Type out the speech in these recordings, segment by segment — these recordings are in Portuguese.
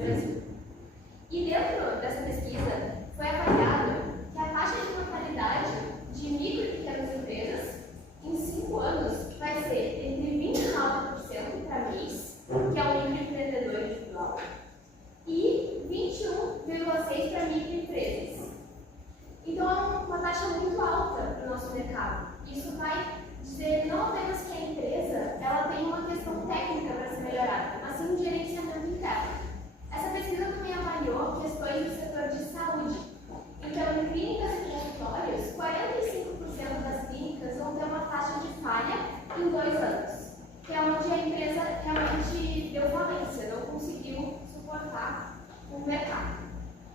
Brasil. E dentro dessa pesquisa foi avaliado que a taxa de mortalidade de micro e pequenas empresas em 5 anos vai ser entre 29% para mês, que é o microempreendedor individual, e 21,6% para microempresas. Então é uma taxa muito alta para o nosso mercado. Isso vai dizer não apenas que a empresa ela tem uma questão técnica para ser melhorada, mas sim um gerenciamento interno. Essa pesquisa também avaliou questões do setor de saúde. Então, em clínicas e consultórios, 45% das clínicas vão ter uma taxa de falha em 2 anos, que é onde a empresa realmente deu falência, não conseguiu suportar o mercado.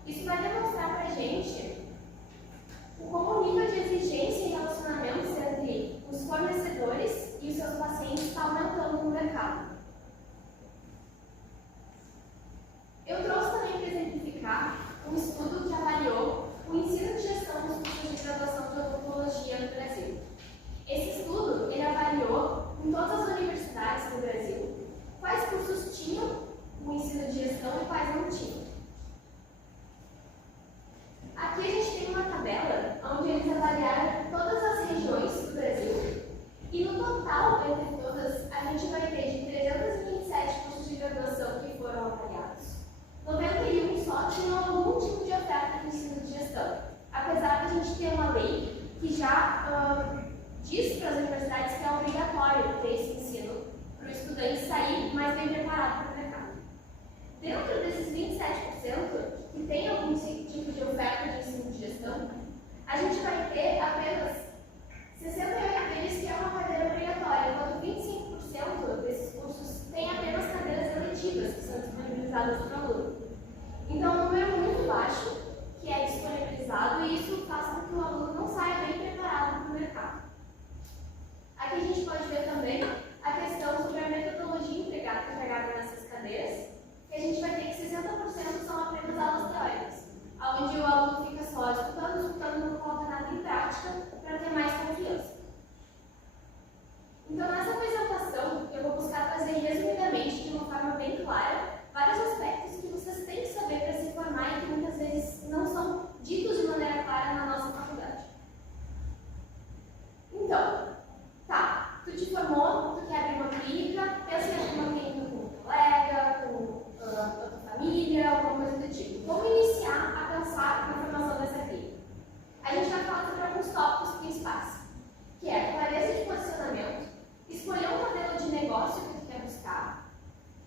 Isso vai demonstrar para a gente como o nível de exigência e relacionamentos entre os fornecedores e os seus pacientes está aumentando no mercado. Eu trouxe também para exemplificar um estudo que avaliou o ensino de gestão dos cursos de graduação de odontologia no Brasil. Esse estudo ele avaliou em todas as universidades do Brasil quais cursos tinham o ensino de gestão e quais não tinham. Aqui a gente tem uma tabela onde eles avaliaram todas as regiões do Brasil e no total, entre todas, a gente vai ter de 327 cursos de graduação que foram avaliados. 91 só tinham algum tipo de oferta de ensino de gestão, apesar de a gente ter uma lei que já diz para as universidades que é obrigatório ter esse ensino para o estudante sair mais bem preparado para o mercado. Dentro desses 27% que tem algum tipo de oferta de ensino de gestão, a gente vai ter apenas 68 deles que é uma cadeira obrigatória, enquanto 25% desses cursos têm apenas cadeiras eletivas que são disponibilizadas para o aluno. Então, um número muito baixo que é disponibilizado e isso faz com que o aluno não saia bem preparado para o mercado. Aqui a gente pode ver também a questão sobre a metodologia empregada nessas cadeiras, que a gente vai ter que 60% são apenas aulas teóricas, onde o aluno fica só escutando, não coloca nada em prática para ter mais confiança. Então, nessa apresentação, eu vou buscar trazer resumidamente, de uma forma bem clara, vários aspectos que vocês têm que saber para se formar e que muitas vezes não são ditos de maneira clara na nossa faculdade. Então, tá, tu te formou, tu quer abrir uma clínica, pensa em abrir uma clínica com um colega, com a tua família, alguma coisa do tipo. Vamos iniciar a pensar na formação dessa clínica. A gente vai falar sobre alguns tópicos principais, que é clareza de posicionamento, escolher um modelo de negócio que tu quer buscar,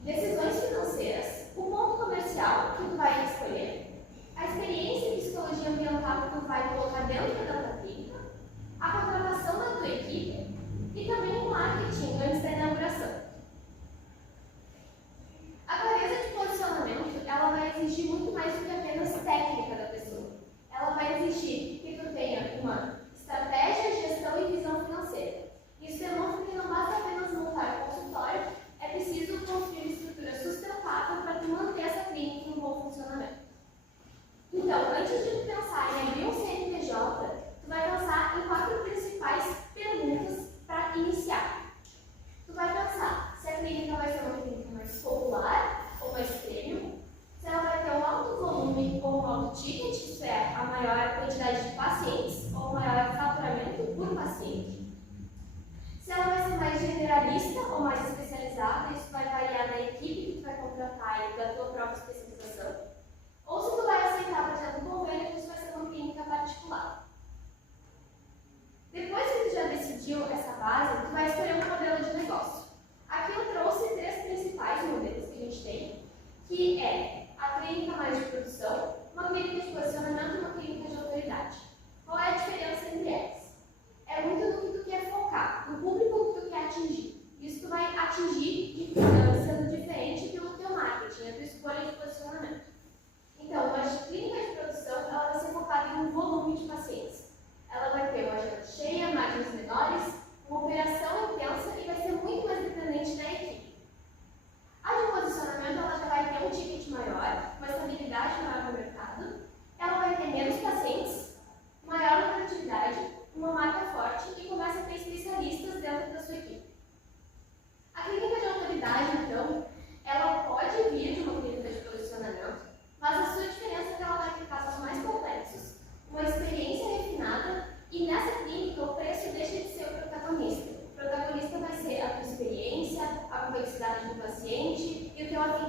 decisões financeiras, o ponto comercial que tu vai escolher, a experiência em psicologia ambiental que tu vai colocar dentro da tua clínica, a contratação da tua equipe e também o marketing antes da inauguração. A clareza de posicionamento, ela vai exigir muito mais do que apenas técnica da pessoa. Ela vai exigir que tu tenha uma estratégia, gestão e visão financeira. Isso demonstra que não basta apenas montar um consultório, é preciso construir uma estrutura sustentável para tu manter essa clínica em um bom funcionamento. Então, antes de tu pensar em abrir um CNPJ, tu vai pensar em 4 principais perguntas para iniciar. Tu vai pensar se a clínica vai ser uma clínica mais popular ou mais premium, se ela vai ter um alto volume ou um alto ticket, isso é, a maior quantidade de pacientes ou maior faturamento por paciente. Se ela vai ser mais generalista ou mais especializada, isso vai variar da equipe que tu vai contratar e da tua própria especialização. Ou se tu vai aceitar, por exemplo, um convênio, isso vai ser uma clínica particular. Depois que tu já decidiu essa base, tu vai escolher um modelo de negócio. Aqui eu trouxe 3 principais modelos que a gente tem, que é a clínica mais de produção, uma clínica de posicionamento e uma clínica de autoridade. Qual é a diferença entre elas? É muito no que tu quer focar, no público que tu quer atingir. Isso tu vai atingir sendo diferente pelo teu marketing, a tua escolha de posicionamento. Então, a clínica de produção ela vai ser focada em um volume de pacientes. Ela vai ter uma agenda cheia, margens menores, uma operação intensa e vai ser muito mais dependente da equipe. A de posicionamento ela já vai ter um ticket maior, uma estabilidade maior no mercado.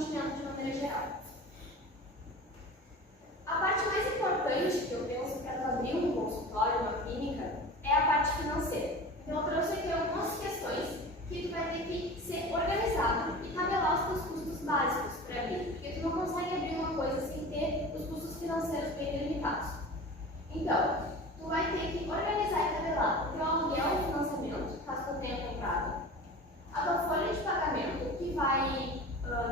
atendimento de maneira geral. A parte mais importante que eu penso para tu abrir um consultório, uma clínica, é a parte financeira. Então eu trouxe aqui algumas questões que tu vai ter que ser organizado e tabelar os teus custos básicos para abrir, porque tu não consegue abrir uma coisa sem ter os custos financeiros bem delimitados. Então, tu vai ter que organizar e tabelar o teu aluguel e financiamento, caso tu tenha comprado, a tua folha de pagamento, que vai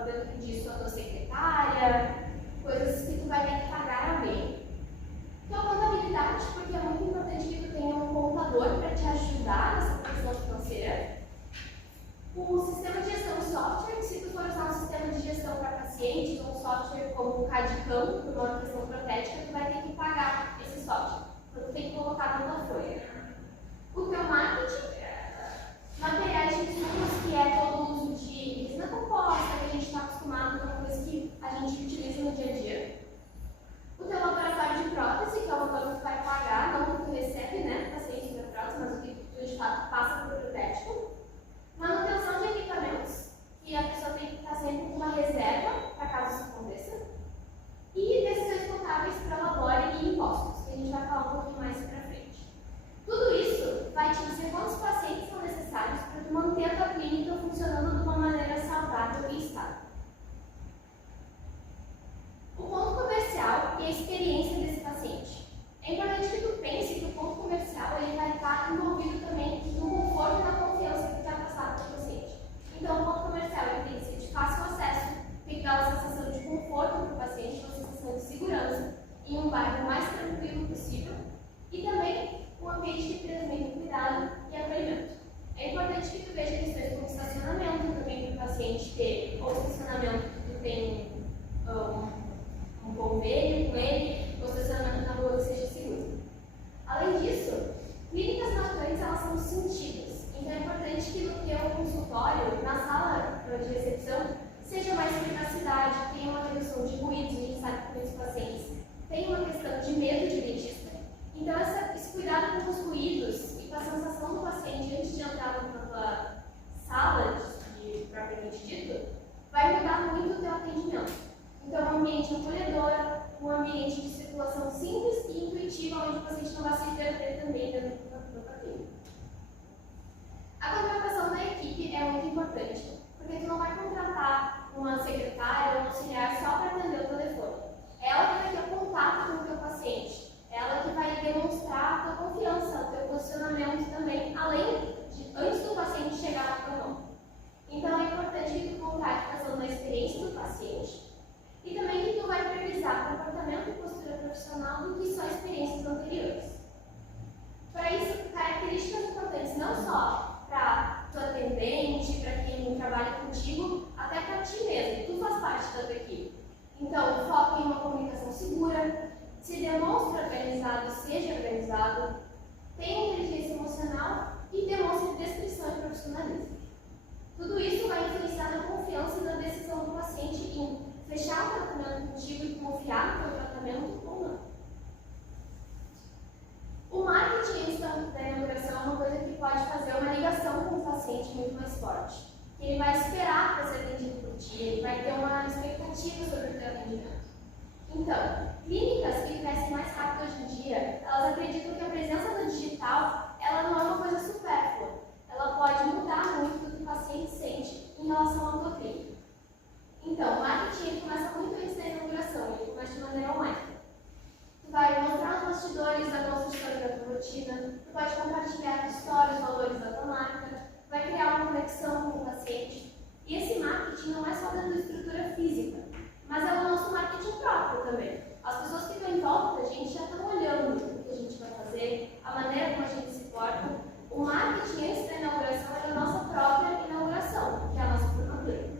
dentro disso a tua secretária, coisas que tu vai ter que pagar a bem, tua contabilidade, porque é muito importante que tu tenha um contador para te ajudar nessa questão financeira, o sistema de gestão de software, se tu for usar um sistema de gestão para pacientes ou um software como o CAD/CAM, por uma questão protética, tu vai ter que pagar esse software. Então, tu tem que colocar na tua folha. O teu marketing, materiais de insumos, que é todo o uso de resina composta, que a gente está acostumado com coisas que a gente utiliza no dia a dia. O teu laboratório de prótese, que é o valor que tu vai pagar, não o que tu recebe, né, paciente da prótese, mas o que tu de fato passa por protético. Manutenção de equipamentos, que a pessoa tem que estar sempre com uma reserva para caso isso aconteça. E decisões contábeis para labore e impostos, que a gente vai falar um pouquinho mais para frente. Tudo isso vai te dizer quantos pacientes são necessários para tu manter a tua clínica funcionando de uma maneira saudável e estável. O ponto comercial e a experiência desse paciente. É importante que tu pense que o ponto comercial ele vai estar envolvido também no conforto e na confiança que tu vai passar para o paciente. Então, o ponto comercial ele tem que ser de fácil acesso, tem que dar uma sensação de conforto para o paciente, uma sensação de segurança, em um bairro mais tranquilo possível, e também um ambiente que transmite cuidado e acolhimento. É importante que tu veja questões como estacionamento, também para o paciente ter, ou estacionamento que tu tem um convênio com ele, ou estacionamento na rua que seja seguro. Além disso, clínicas naturais elas são sentidas, então é importante que no teu consultório, na sala de recepção, seja mais privacidade, tenha uma redução de ruídos, a gente sabe que muitos pacientes têm uma questão de medo de dentista. Então, esse cuidado com os ruídos e com a sensação do paciente antes de entrar na tua sala, propriamente dito, vai mudar muito o teu atendimento. Então, um ambiente acolhedor, um ambiente de circulação simples e intuitivo, onde o paciente não vai se perder também dentro do clínica. A contratação da equipe é muito importante, porque tu não vai contratar uma secretária ou um auxiliar só para atender o telefone. Ela que vai ter contato com o teu paciente. Ela que vai demonstrar a tua confiança, o teu posicionamento também, além de antes do paciente chegar na tua mão. Então é importante que tu contrate pensando na experiência do paciente e também que tu vai priorizar comportamento e postura profissional do que só experiências anteriores. Para isso, características importantes não só para o atendente, para quem trabalha contigo, até para ti mesmo, tu faz parte da tua equipe. Então, foco em uma comunicação segura, se demonstre organizado, seja organizado, tenha inteligência emocional e demonstre descrição e profissionalismo. Tudo isso vai influenciar na confiança e na decisão do paciente em fechar o tratamento contigo e confiar no teu tratamento ou não. O marketing antes da inauguração é uma coisa que pode fazer uma ligação com o paciente muito mais forte. Ele vai esperar para ser atendido por ti, ele vai ter uma expectativa sobre o teu atendimento. Então, clínicas que crescem mais rápido hoje em dia, elas acreditam que a presença do digital, ela não é uma coisa supérflua. Ela pode mudar muito do que o paciente sente em relação à tua clínica. Então, o marketing ele começa muito antes da inauguração, ele começa de maneira online. Tu vai mostrar os bastidores da construção da tua rotina, tu pode compartilhar histórias, valores da tua marca, vai criar uma conexão com o paciente. E esse marketing não é só dentro da estrutura física, mas é o nosso marketing próprio também. As pessoas que estão em volta da gente já estão olhando o que a gente vai fazer, a maneira como a gente se porta. O marketing antes da inauguração é a nossa própria inauguração, que é a nossa formatura.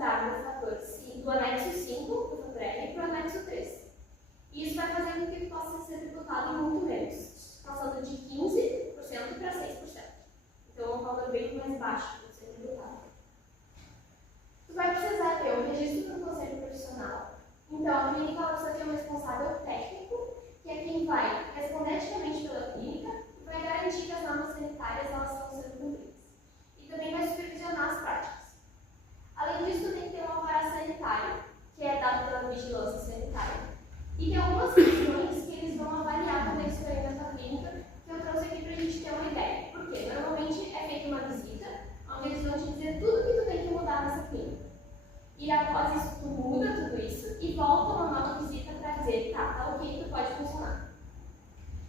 mudar do fator do anexo 5, do fator R, para o anexo 3. E isso vai fazer com que possa ser tributado em muito menos, passando de 15% para 6%. Então, é um valor bem mais baixo para ser tributado. Tu vai precisar ter o registro do conselho profissional. Então, a clínica precisa ter um responsável técnico, que é quem vai responder eticamente pela clínica e vai garantir que as normas sanitárias elas estão sendo cumpridas. E também vai supervisionar as práticas. Além disso, tem que ter um alvará sanitário, que é dado pela vigilância sanitária. E tem algumas questões que eles vão avaliar quando eles forem nessa clínica, que eu trouxe aqui para a gente ter uma ideia. Por quê? Normalmente é feita uma visita, onde eles vão te dizer tudo que tu tem que mudar nessa clínica. E após isso, tu muda tudo isso e volta uma nova visita para dizer, tá ok, tu pode funcionar.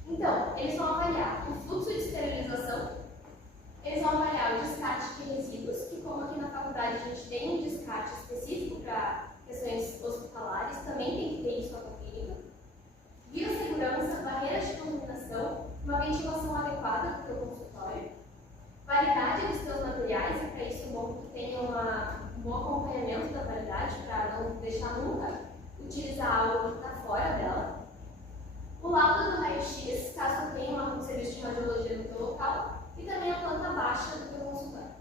Então, eles vão avaliar o fluxo de esterilização, eles vão avaliar o descarte de resíduos, que como aqui na faculdade a gente tem um descarte específico para questões hospitalares, também tem que ter isso na clínica. Biossegurança, barreiras de contaminação, uma ventilação adequada para o teu consultório, validade dos teus materiais, e para isso é bom que tenha um bom acompanhamento da validade, para não deixar nunca utilizar algo que está fora dela. O laudo do raio-x, caso tenha um serviço de radiologia no teu local, e também a planta baixa do teu consultório.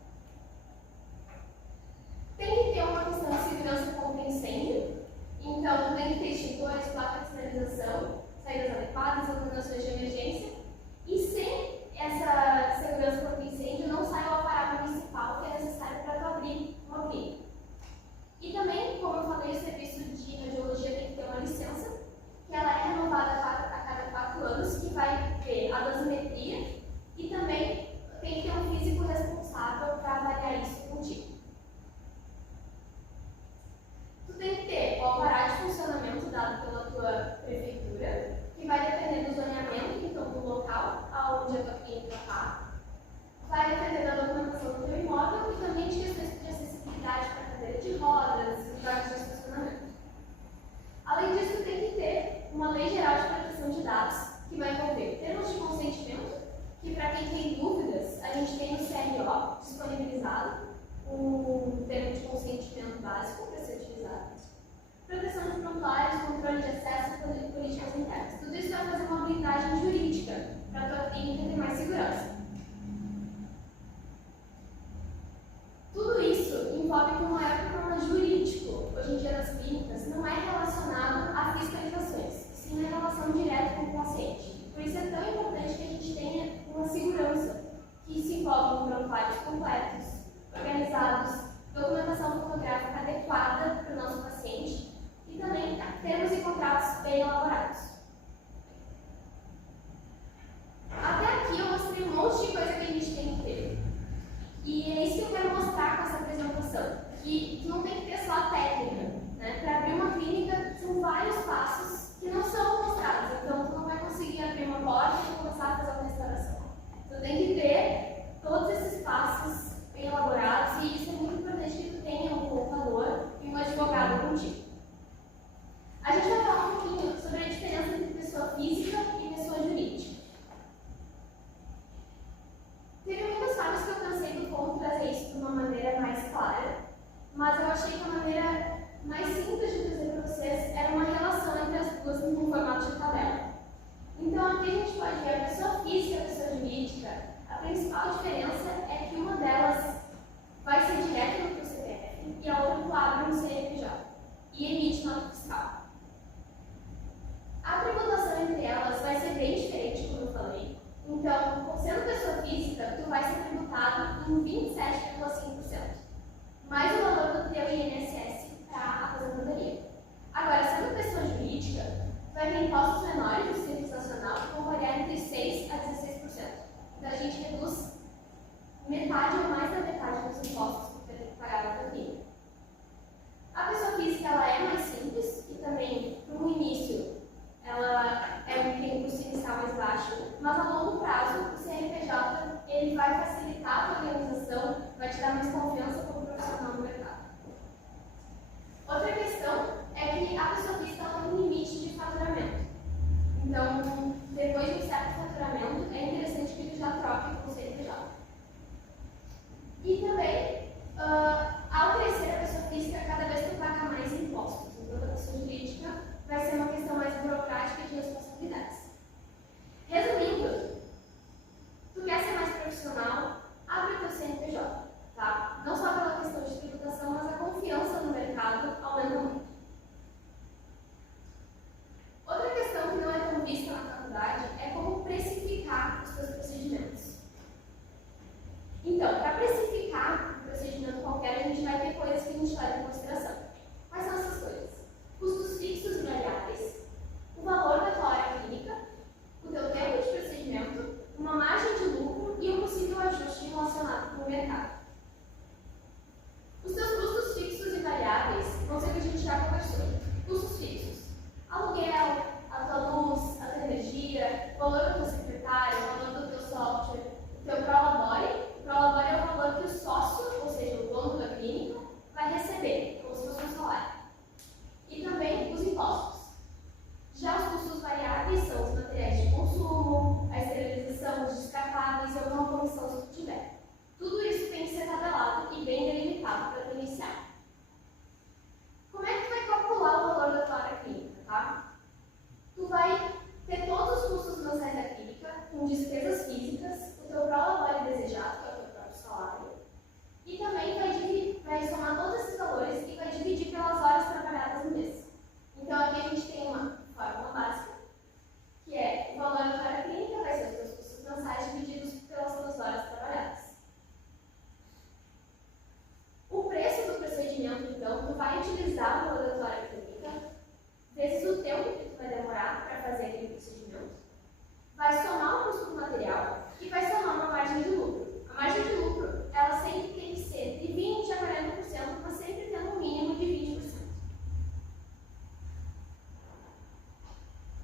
Tem que ter uma questão de segurança contra incêndio, então tem que ter extintores, placas de sinalização, saídas adequadas, iluminações de emergência, e sem essa segurança contra incêndio não sai o alvará municipal que é necessário para tu abrir uma clínica. E também, como eu falei, o serviço de radiologia tem que ter uma licença, que ela é renovada a cada 4 anos, que vai ter a dosimetria e também tem que ter um físico responsável para avaliar isso contigo. Tu tem que ter o alvará de funcionamento dado pela tua prefeitura, que vai depender do zoneamento, então do local aonde a tua clínica está. Vai depender da documentação do teu imóvel e também de questões de acessibilidade para cadeira de rodas e vagas de estacionamento. Além disso, tem que ter uma lei geral de proteção de dados, que vai envolver termos de consentimento, que para quem tem dúvidas, a gente tem no CRO disponibilizado um termo de consentimento básico para ser utilizado. Proteção de prontuários, controle de acesso e políticas internas. Tudo isso vai fazer uma blindagem jurídica para a tua clínica ter mais segurança. Tudo isso envolve um maior problema jurídico, hoje em dia nas clínicas, não é relacionado a fiscalizações, sim a relação direta com o paciente. Por isso é tão importante que a gente tenha uma segurança, que se envolve em prontuários completos, organizados, documentação fotográfica adequada para o nosso paciente e também termos e contratos bem elaborados. Até aqui eu mostrei um monte de coisa que a gente tem que ter. E é isso que eu quero mostrar com essa apresentação, que não tem que ter só a técnica. Né? Para abrir uma clínica, são vários passos que não são mostrados, então tu não vai conseguir abrir uma porta e começar a fazer uma restauração. Tu tem que ter todos esses passos bem elaborados e isso é muito importante que tu tenha um contador e um advogado contigo. A gente vai falar um pouquinho sobre a diferença entre pessoa física e pessoa jurídica. Teve muitas formas que eu pensei do como trazer isso de uma maneira mais clara, mas eu achei que a maneira mais simples de trazer para vocês era uma relação entre as duas em um formato de tabela. Então aqui a gente pode ver a pessoa física e a pessoa jurídica. A principal diferença é que uma delas vai ser direto no teu CPF e a outra tu abre um CNPJ e emite nota fiscal. A tributação entre elas vai ser bem diferente, como eu falei. Então, sendo pessoa física, tu vai ser tributado em 27,5%, mais o valor do teu INSS para a aposentadoria. Agora, sendo pessoa jurídica, tu vai ter impostos menores do Simples Nacional que vão variar entre 6% a 16%. Então, a gente reduz metade ou mais da metade dos impostos que tu vai ter que pagar na tua vida. A pessoa física ela é mais simples e também, no início, ela tem um custo inicial mais baixo, mas a longo prazo o CNPJ ele vai facilitar a organização, vai te dar mais confiança como profissional no mercado. Outra questão é que a pessoa física tem um limite de faturamento. Então, vai utilizar uma laboratória clínica, vezes o tempo que tu vai demorar para fazer aquele procedimento, vai somar o custo do material e vai somar uma margem de lucro. A margem de lucro, ela sempre tem que ser de 20% a 40%, mas sempre tendo um mínimo de 20%.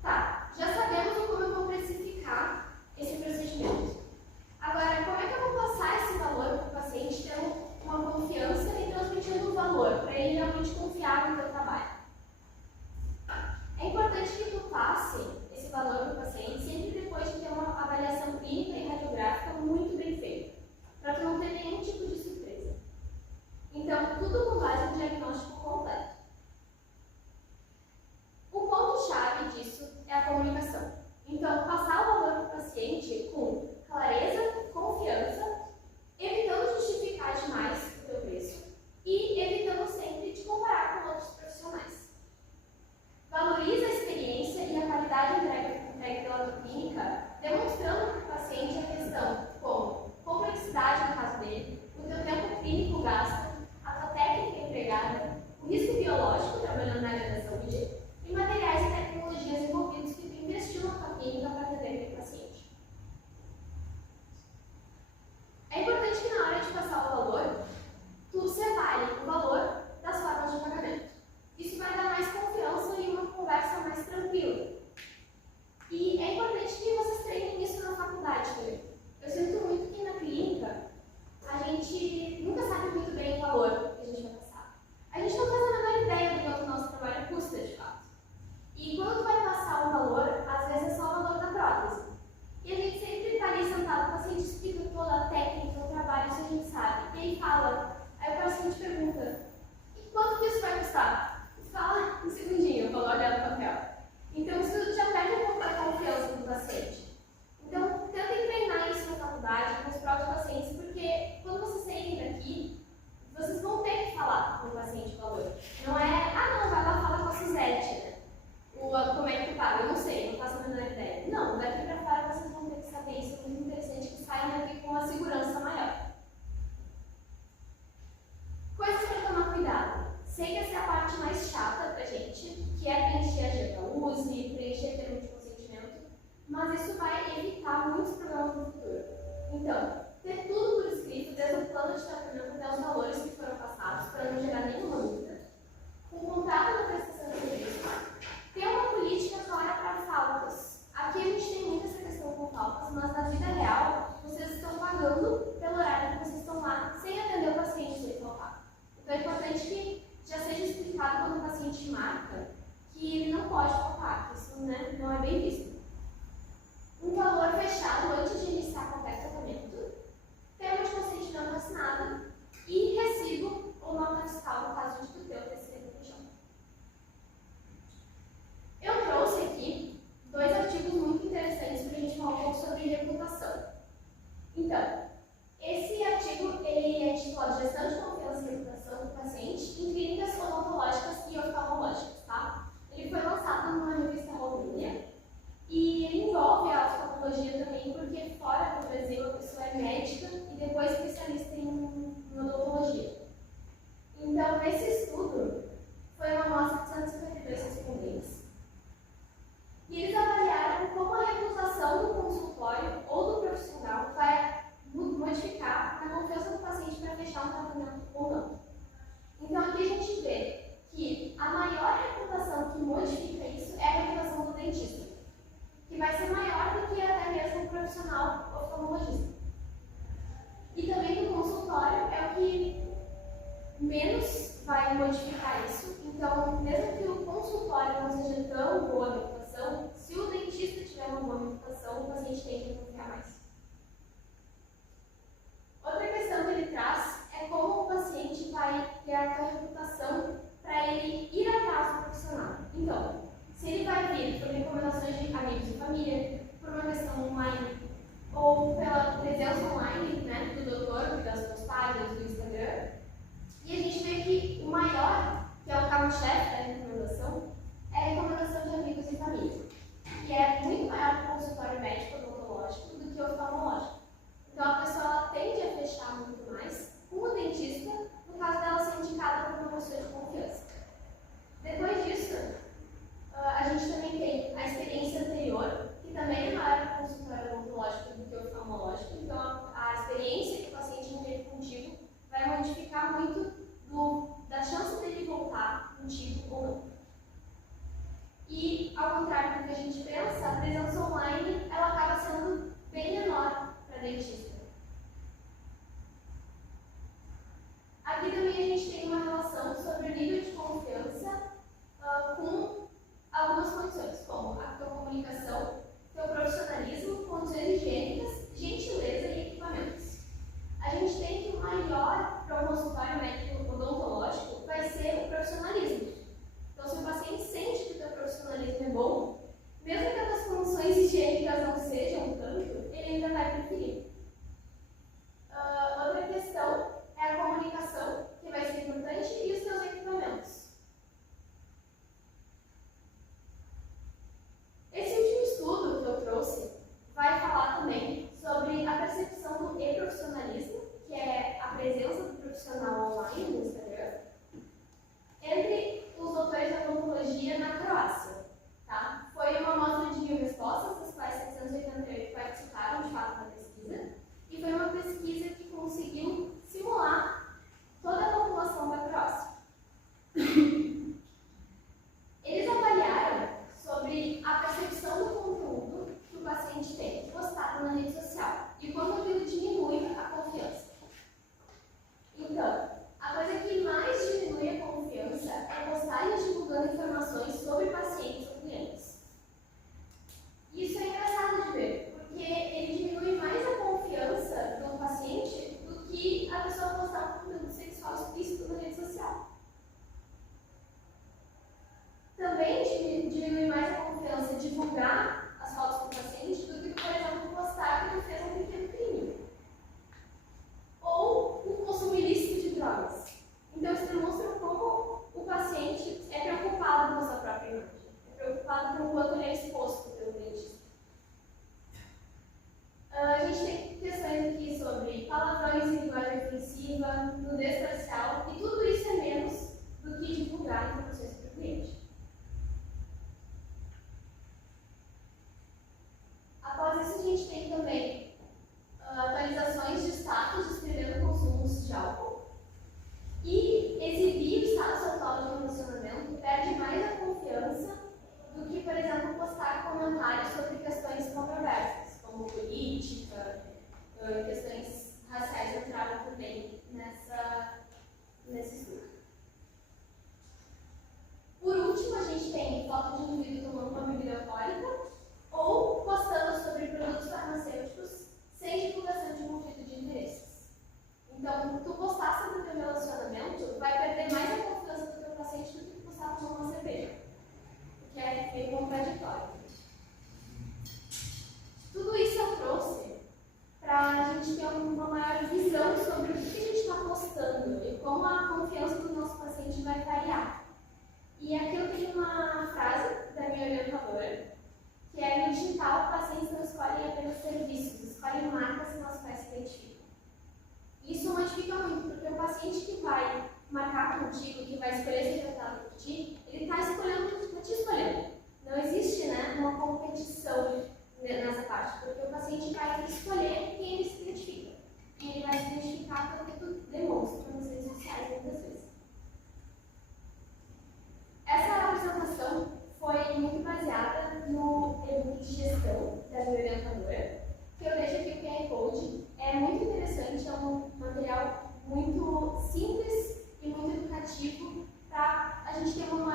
Tá, já sabemos como eu vou precificar esse procedimento. Agora, como é que eu vou passar esse valor para o paciente tendo uma confiança e transmitindo o valor, para ele realmente confiar no teu trabalho? É importante que tu passe esse valor para o paciente sempre depois de ter uma avaliação clínica e radiográfica muito bem feita, para tu não ter nenhum tipo de surpresa. Então, tudo com base no diagnóstico completo. O ponto-chave disso é a comunicação. Então, passar o valor para o paciente com clareza, confiança, evitando justificar demais o teu preço e evitando sempre te comparar com outros profissionais. Valoriza a experiência e a qualidade entregue pela tua clínica, demonstrando para o paciente a questão como complexidade no caso dele, o teu tempo clínico gasto, a tua técnica empregada, o risco biológico trabalhando na área da saúde e materiais e tecnologias envolvidos que tu investiu na tua clínica para atender aquele paciente. É importante que na hora de passar o valor, tu separe o valor das formas de pagamento. Isso vai dar mais confiança e uma conversa mais tranquila. E é importante que vocês treinem isso na faculdade também. Eu sinto muito que na clínica a gente nunca sabe muito bem o valor que a gente vai passar. A gente não faz a menor ideia do quanto o nosso trabalho custa, de fato. E quando tu vai passar o valor, às vezes é só o valor da prótese. E a gente sempre está ali sentado, o paciente explica toda a técnica, o trabalho, isso a gente sabe. E aí fala, aí o paciente pergunta, e quanto que isso vai custar? Tu fala, um segundinho, eu vou olhar no papel. Então isso já perde um pouco a confiança do paciente. Então tentem treinar isso na faculdade, com os próprios pacientes, porque quando vocês saírem daqui, vocês vão ter que falar com o paciente o valor. Não é, não, vai lá falar com a Suzette, né? Como é que tu paga? Eu não sei, não faço a menor ideia. Não, daqui pra fora vocês vão ter que saber isso, é muito interessante que saiam daqui com uma segurança maior. Coisas para tomar cuidado. Sei que essa é a parte mais chata pra gente, que é preencher a GPUs e preencher termo de consentimento, mas isso vai evitar muitos problemas no futuro. Então, ter tudo por escrito, desde o plano de tratamento até os valores que foram passados, para não gerar nenhuma dúvida. Um contrato da prestação de serviço. Ter uma política clara para faltas. Aqui a gente tem muito essa questão com faltas, mas na vida real, vocês estão pagando pelo horário que vocês estão lá, sem atender o paciente se ele faltar. Então é importante que já seja explicado quando o paciente marca que ele não pode faltar, que isso, né, não é bem visto. Um valor fechado antes de iniciar qualquer tratamento, termo de consentimento assinado e recibo ou nota fiscal no caso de tu ter o terceiro no chão. Eu trouxe aqui 2 artigos muito interessantes para a gente falar um pouco sobre reputação. Então, esse artigo ele é intitulado Gestão de Confiança e Reputação do Paciente em Clínicas Odontológicas e Oftalmológicas, tá? Ele foi lançado numa revista Rolinha e ele envolve a oftalmologia também, porque fora do Brasil a pessoa é médica e depois especialista em odontologia. Então, nesse estudo, foi uma amostra de 152 respondentes. E eles avaliaram como a reputação do consultório ou do profissional vai modificar a confiança do paciente para fechar um tratamento ou não. Então, aqui a gente vê que a maior reputação que modifica isso é a reputação do dentista, que vai ser maior do que até mesmo o profissional oftalmologista. E também do consultório é o que menos vai modificar isso. Então, mesmo que o consultório não seja tão boa a reputação, se o dentista tiver uma boa reputação, o paciente tende a confiar mais. Outra questão que ele traz é como o paciente vai ter a sua reputação para ele ir atrás do profissional. Então, se ele vai vir por recomendações de amigos e família, por uma questão online, ou pela presença online, né, do doutor, das postagens do Instagram, e a gente vê que o maior, que é o carro-chefe da recomendação, é a recomendação de amigos e família, que é muito maior que o consultório médico odontológico do que o oftalmológico. Então a pessoa ela tende a fechar muito mais com o dentista, no caso dela ser indicada por uma pessoa de confiança. escolher esse candidato por ti, ele está escolhendo, está te escolhendo. Não existe, né, uma competição nessa parte, porque o paciente vai escolher quem ele se identifica. E ele vai se identificar pelo que tu demonstra nas redes sociais muitas vezes. Essa apresentação foi muito baseada no e-book de gestão da minha orientadora, que eu deixo aqui o QR Code. É muito interessante, é um material muito simples e muito educativo para a gente ter uma